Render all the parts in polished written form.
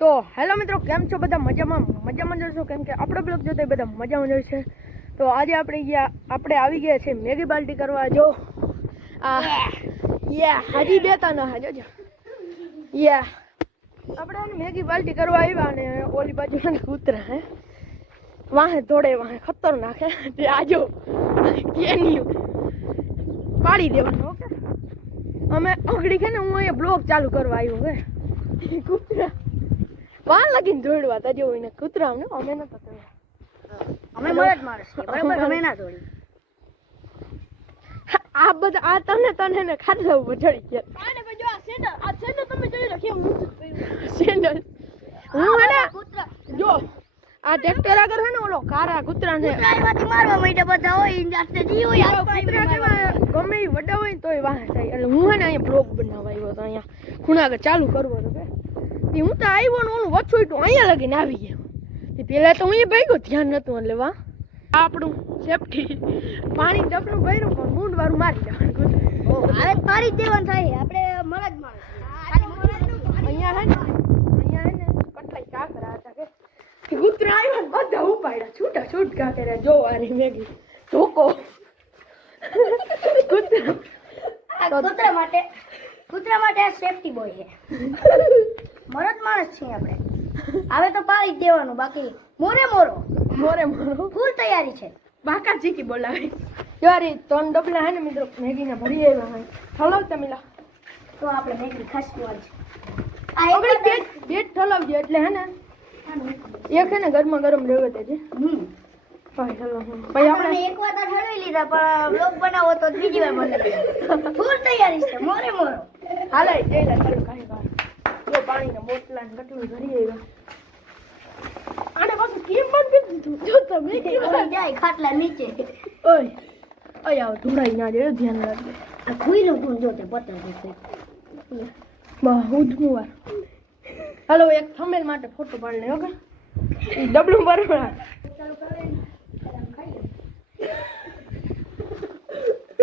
તો હેલો મિત્રો, કેમ છો બધા? મજામાં જશો, કેમ કે આપણો બ્લોગ જોતા બધા મજામાં જ છે. તો આજે આપણે આવી ગયા છે મેગી બાલ્ટી કરવા. જો આ હાજી બેતા ના હાજો આપણે મેગી બાલ્ટી કરવા આવ્યા અને ઓલી બાજુ કૂતરા હે વાહે દોડે, વાહે ખતરનાક હે તે આજો કેની પાડી દેવાનું. ઓકે, અમે અઘડી છે ને, હું અહીંયા બ્લોગ ચાલુ કરવા આવ્યો હે. કૂતરા વાહ લગીને દોડવા તા જો એને કૂતરા ને અમે નતો અમે મરદ માણસ છીએ, બરાબર? અમે ના દોડી. આ બધા આ તને ને ખાટલા ઉપર ચડી ગયા. આને ભાઈ જો આ સેન્ડલ તમે જોઈ રાખી સેન્ડલ હું હે કૂતરા જો આ ટ્રેક્ટર આગળ હે ને ઓલો કારા કૂતરા ને કૂતરામાંથી મારવા માંડ્યા બધા હોય ઈન જાતે જી હોય આ કૂતરા કેવા ગમે ઈ વડા હોય ને તોય વાહ થાય. એટલે હું હે ને અહીંયા બ્લોગ બનાવવા આવ્યો તો અહીંયા ખૂણા આગળ ચાલુ કરવો તો કે હું તો આવ્યો ને ઓલું વચ્ચું તો અહીંયા લગીને આવી ગયો. પેલા તો હું ભાગ્યો ધ્યાન નતું એટલે વાહ આપણું સેફટી પાણી ડબલું ભર્યું પણ મૂંડ વાળું મારી દેવાનું. હવે મારી જ દેવાનું થાય. આપણે મરદ માણસ અહીંયા હે ને કેટલાય કાકરા હતા કે કૂતરા આવ્યા ને બધા ઉપાડ્યા છૂટા છૂટ કાકરા. જો આરી મેગી ધોકો કૂતરા માટે સેફટી બોય છે. મરદ માણસ છીએ આપણે. હવે તો પાડી જ દેવાનું, બાકી મોરે મોરો ફૂલ તૈયારી છે. બાકા ચીકી બોલાવે યારી. 3 ડબલા હે ને મિત્રો મેગીના ભરી આવ્યા હોય ઠલાવતા મિલા તો આપણે મેગી ખાસી વાર છે. આપણે બે ઠલાવજો એટલે હે ને એક હે ને ગરમા ગરમ રહેવે તે છે. ભાઈ હેલો ભાઈ આપણે એક વાર તો ઠલવી લીધા, પણ બ્લોગ બનાવો તો બીજી વાર બનાવી. ફૂલ તૈયારી છે, મોરો હાલે જઈલા ચાલુ કાઈ વાર. જો પાણીના બોટલા ને કેટલું ભરી આવ્યા. આને પાછું કેમ બંધ કરી દીધું? જો તમે જાય ખાટલા નીચે. ઓય આવ ઢુંડાઈ ના જાય, ધ્યાન રાખજો. આ ખુઈનું તું જો તે પતંગ છે. બહુ ધુવાર. હાલો એક થંબનેલ માટે ફોટો પાડી લે. ઓકે, ડબલું બરોબર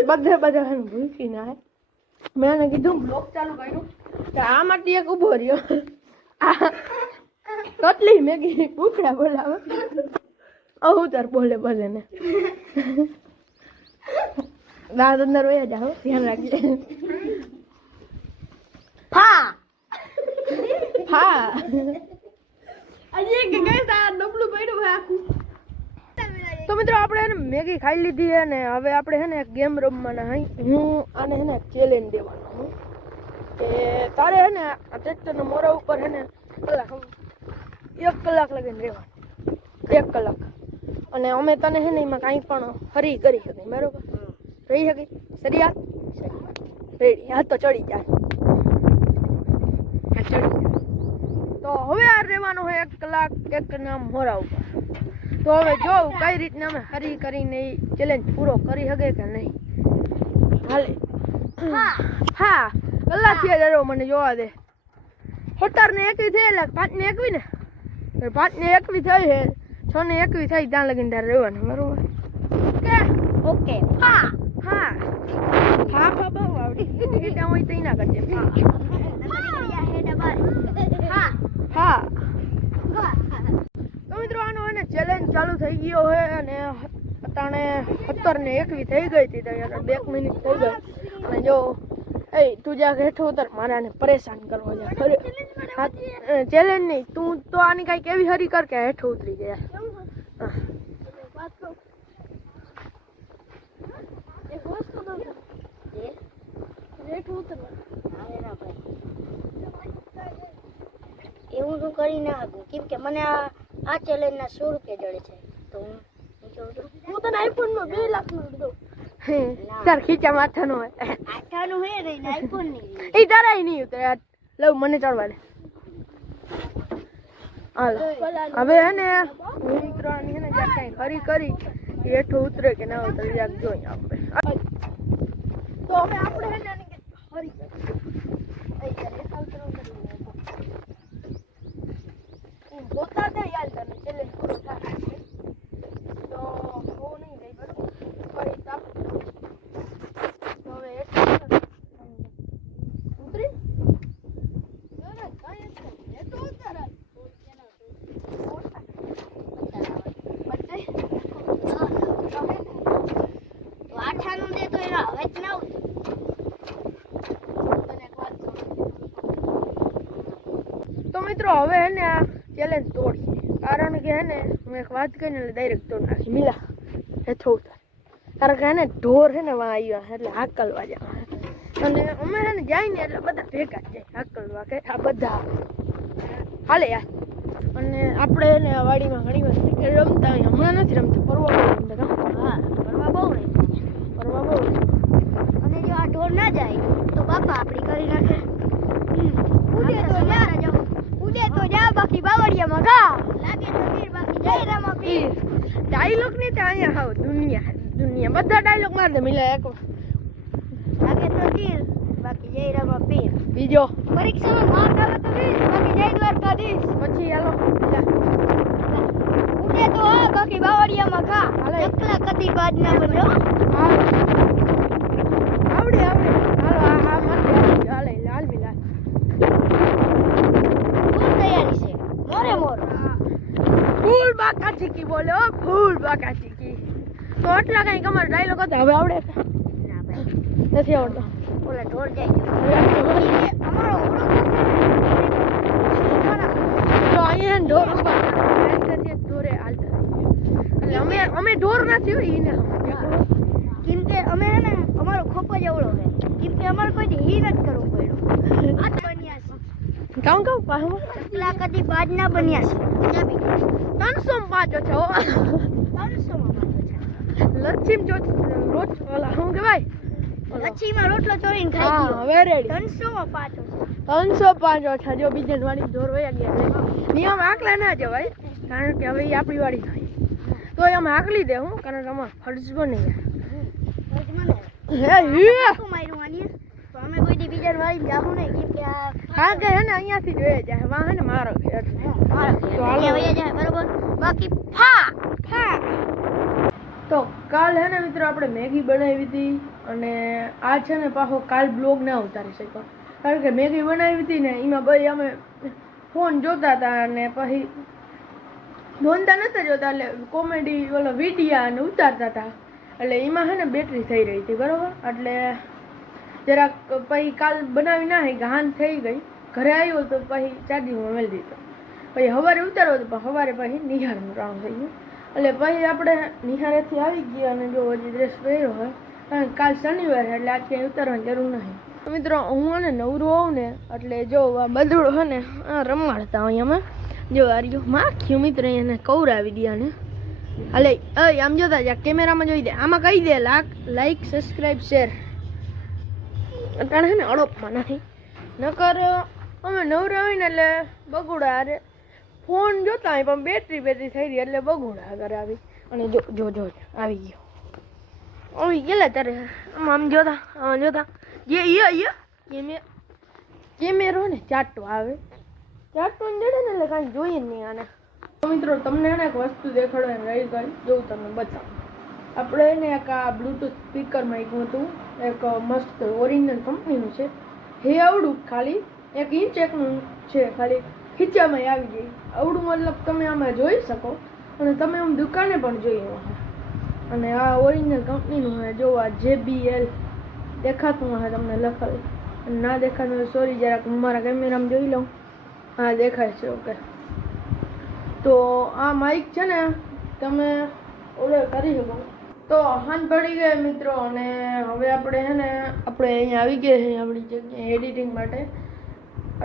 બધા હે ભૂખી ના હે. મેં એને કીધું બ્લોગ ચાલુ કર્યું કે આ માટે એક ઉભો રહ્યો. કેટલી મેગી કુકડા બોલાવે અહુતર બોલે ને દાદ અંદર વયા જાઓ, ધ્યાન રાખજે. હા આજે કે ગઈસ આ ડબલું પડ્યું હે આખું. તો મિત્રો આપણે મેગી ખાઈ લીધી હે ને હવે આપણે હે ને એક ગેમ રમવાના હઈ. હું આને હે ને ચેલેન્જ દેવાનો હું કે તારે હે ને આ ટ્રેક્ટરના મોરા ઉપર હે ને 1 કલાક લગીને રહેવાનું. 1 કલાક. અને અમે તને હે ને એમાં કાંઈ પણ હરી કરી શકીએ, બરોબર? રહી શકી સરિયા રેડી? હા તો ચડી જાય. તો હવે આ રહેવાનું હોય 1 કલાક એક નામ મોરા ઉપર. તો હવે જોઉં કઈ રીતના અમે હરી કરીને ચેલેન્જ પૂરો કરી શકે કે નહીં. હાલે હા કલાક થયા મને જોવા દે. 17 ને 21 થયા એટલે 5 ને 21 ને 5 ને 21 થઈ છે, 6 ને 21 થઈ ત્યાં લગીને તારે રહેવાનું, બરોબર? ઓકે. હા બહુ આવડી ત્યાં હોય તઈ ના કરજે. હા તો મિત્રો આનો એને ચેલેન્જ ચાલુ થઈ ગયો છે અને અટાણે 17 ને 21 થઈ ગઈ હતી. ત્યારે 2 મિનિટ થઈ ગઈ. અને જો તું જા હેઠો ઉતર, મારે આને પરેશાન કરવો છે. ચેલેન્જ નહીં, તું તો આની કાંઈક એવી હરી કર કે હેઠો ઉતરી ગયા. એવું તો કરી ના શકું, કેમ કે મને આ ચેલેન્જ ના 100 રૂપિયા જડે છે. તો હું તને આઈફોન માં 2 લાખ નું દીધું. તાર ખીચા માથાનો હોય. આઠાનું હે ને આઈફોન ની એ તારાય નહીં ઉતરે. લવ મને ચડવા દે. હાલ હવે હે ને હું મિત્રોની હે ને જ્યાં કાંઈ હરી કરી હેઠો ઉતરે કે ના ઉતરે જ્યાં જોઈએ આપણે. તો હવે આપણે હે ને હરી પોતા દે યાર તને ચેલેન્જ પૂરો થાય તો હું નહીં ગઈ, બરોબર? ફરી તાપ તો હવે ઉતરી જો ને કાંઈ એ તો ઉતર તો મિત્રો હવે હે ને આ ચેલેન્જ તોડીએ, કારણ કે હે ને હું એક વાત કરીને એટલે ડાયરેક્ટ તોડ નાખી. મિલા હેઠો ઉતાર, કારણ કે હે ને ઢોર હે ને વાં આવ્યા એટલે હાકલવા જવા, અને અમે હે ને જાય ને એટલે બધા ભેગા જ જાય હાકલવા, કે આ બધા હાલે યાર. અને આપણે એને આ વાડીમાં ઘણી વાર ક્રિકેટ રમતા હોય, હમણાં નથી રમતા, પરવા બહુ રમતા. હા, ફરવા બહુ રહી. પરવા બહુ. અને જો આ ઢોર ના જાય તો બાપા આપણી કરી નાખે. ઉડે તો જા બાકી બાવળિયામાં ઘા, લાગે તો તીર બાકી જય રામા પીર. ડાયલોગ નહીં તો અહીંયા હાવ દુનિયા બધા ડાયલોગ માર દે મિલા એક. લાગે તો તીર બાકી જય રામા પીર. બીજો પરીક્ષામાં માર્ક આવે તો 20 બાકી જય દ્વારકાધીશ. પછી હાલો ઉડે તો હા બાકી બાવળિયામાં ઘા, એકલા કદી બાજ ના બન્યો. હા આવડે હાલો હા મારે હાલે લાલ મિલા. ફૂલ તૈયારી છે, મોરે મોર. ફૂલ બાકા ચીકી બોલો, ફૂલ બાકા ચીકી. તો આટલા કઈ અમારા ડાયલોગ હતા, હવે આવડે ના ભાઈ નથી આવડતો. ઓલા ઢોર જાય અમારો તો અહીંયા ઢોર ઉભા ઢોરે હાલતા એટલે અમે ઢોર નથી હોય એને. કેમ કે અમે હે ને અમારો ખોપો જ એવડો છે, કેમ કે અમારે કોઈ હિ નથી કરવું પડ્યું. આ બન્યા છે કામ પાહો એકલા કદી બાજ ના બન્યા છે. પંજાબી 305 છો 300 માં લચ્છીમ જો રોજ ઓલા શું કહેવાય લચ્છીમાં રોટલો ચોરીને ખાઈ હા ગયો. હવે રેડી 300 માં પાછો 305 ઓછા. જો બીજે વાળી ઢોર વયા ગયા એટલે નિયમ આકલા ના જવાય, કારણ કે હવે એ આપણી વાળી થાય તો અમે આકલી દે હું, કારણ કે અમારો ફરજ બને હે માર્યું આની તો અમે કોઈ દી બીજા વાળી જાવું નહીં, કેમ કે આ હા કે હે ને અહીંયાથી જોઈ જાય વાહ હે ને મારો ઘેર મારા તો ઘરે હાલો. વયા જાય બરોબર. બાકી ફા તો કાલ હે ને મિત્રો આપણે મેગી બનાવી હતી, અને આ છે ને પાછો કાલ બ્લોગ ના ઉતારી શક્યો, કારણ કે મેગી બનાવી હતી ને એમાં ભાઈ અમે ફોન જોતા હતા અને પછી નોંધતા નતા જોતા, એટલે કોમેડી ઓલો વિડીયા અને ઉતારતા હતા, એટલે એમાં હે ને બેટરી થઈ રહી હતી બરોબર. એટલે જરાક પછી કાલ બનાવી ના કે હાન થઈ ગઈ, ઘરે આવ્યો તો પછી ચાર્જિંગમાં મેળ દીધો, પછી સવારે ઉતાર્યો તો સવારે પછી નિહારનું રાઉન્ડ થઈ ગયું, એટલે પછી આપણે નિહારેથી આવી ગયા અને જો હજી ડ્રેસ પહેર્યો હોય, કારણ કે કાલ શનિવાર છે એટલે આજ ક્યાંય ઉતારવાની જરૂર નહીં. તો મિત્રો હું અને નવરું હોઉં ને એટલે જો આ બધું હે ને રમાડતા હોય અમે. જો આર્યો માખ્યું મિત્ર એને કૌરાવી દે ને હાલે આમ જોતા જા કેમેરામાં જોઈ દે, આમાં કહી દે લાઈક સબસ્ક્રાઈબ શેર. અટાણે હે ને અડપમાં નથી, નકર અમે નવરા હોય ને એટલે બગુડા અરે ફોન જોતા હોય પણ બેટરી થઈ ગઈ એટલે બગુડા ઘરે આવી. અને જો જો જો આવી ગયો ગયેલા તારે આમ જોતા જે કેમેરો ને ચાટો આવે ચાટો જડે ને એટલે કાંઈ જોઈએ નહીં આને. તો મિત્રો તમને એને એક વસ્તુ દેખાડવાની રહી ગઈ, જોઉં તમને બતાવું. આપણે એને એક આ બ્લૂટૂથ સ્પીકર મૂક્યું હતું, એક મસ્ત ઓરિજિનલ કંપનીનું છે, હે આવડું ખાલી 1 ઇંચ એકનું છે, ખાલી ખીચામાં આવી જાય આવડું, મતલબ તમે આમાં જોઈ શકો અને તમે આમ દુકાને પણ જોઈ શકો. અને આ ઓરિજિનલ કંપનીનું છે, જો આ JBL દેખાતું હશે તમને લખેલ, ના દેખાતું સોરી જરાક મારા કેમેરામાં જોઈ લઉં. હા દેખાય છે ઓકે. તો આ માઇક છે ને તમે ઓર્ડર કરી શકો. તો હાન પડી ગઈ મિત્રો, અને હવે આપણે હે ને આપણે અહીંયા આવી ગયા છીએ આપણી જગ્યાએ એડિટિંગ માટે,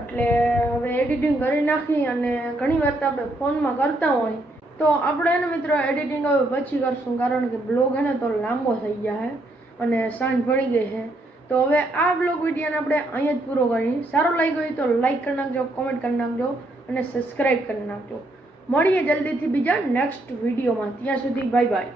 એટલે હવે એડિટિંગ કરી નાખી. અને ઘણી વાર તો આપણે ફોનમાં કરતા હોય તો આપણે એને મિત્રો એડિટિંગ હવે પછી કરશું, કારણ કે બ્લોગ હે ને તો લાંબો થઈ ગયા છે અને સાંજ પડી ગઈ છે. તો હવે આ બ્લોગ વિડીયોને આપણે અહીંયા જ પૂરો કરીએ. સારો લાગ્યો હોય તો લાઈક કરી નાખજો, કોમેન્ટ કરી નાખજો અને સબસ્ક્રાઈબ કરી નાખજો. મળીએ જલ્દીથી બીજા નેક્સ્ટ વિડીયોમાં, ત્યાં સુધી બાય બાય.